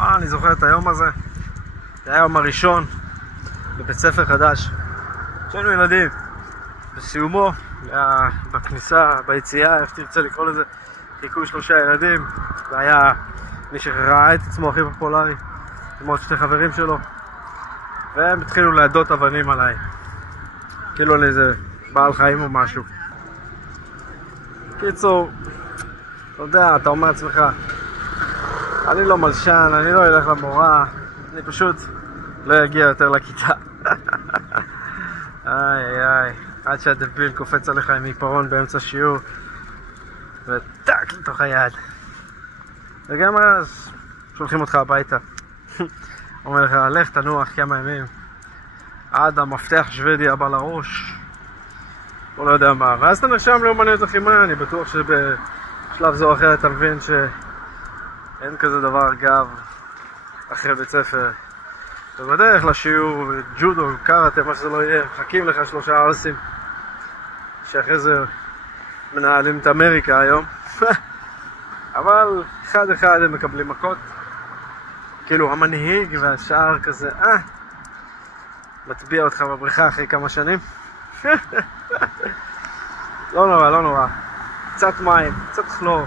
אני זוכר את היום הזה. זה היה היום הראשון בבית ספר חדש. שהיינו ילדים. בסיומו, בכניסה, ביציאה, איך תרצה לקרוא לזה, חיכו 3 ילדים. זה היה מי שראה את עצמו הכי פופולרי, עם עוד 2 חברים שלו. והם התחילו להדות אבנים עליי. כאילו על איזה בעל חיים או משהו. קיצור, אתה יודע, אתה אומר לעצמך, אני לא מלשן, אני לא אלך למורה, אני פשוט לא אגיע יותר לכיתה. איי, עד שהדביל קופץ עליך עם עיפרון באמצע שיעור וטק לתוך היד. וגם אז שולחים אותך הביתה. אומר לך, לך תנוח כמה ימים עד המפתח שוודיה הבא לראש, או לא יודע מה, ואז אתה נרשם לאומניות לחימה. אני בטוח שבשלב זו או אחר אתה מבין שאין כזה דבר גב אחרי בית ספר. ובדרך לשיעור ג'ודו, קראטה, מה שזה לא יהיה, מחכים לך 3 ערסים שאחרי זה מנהלים את אמריקה היום. אבל אחד הם מקבלים מכות, כאילו המנהיג, והשאר כזה מטביע אותך בבריכה אחרי כמה שנים. לא נורא, קצת מים, קצת כלור.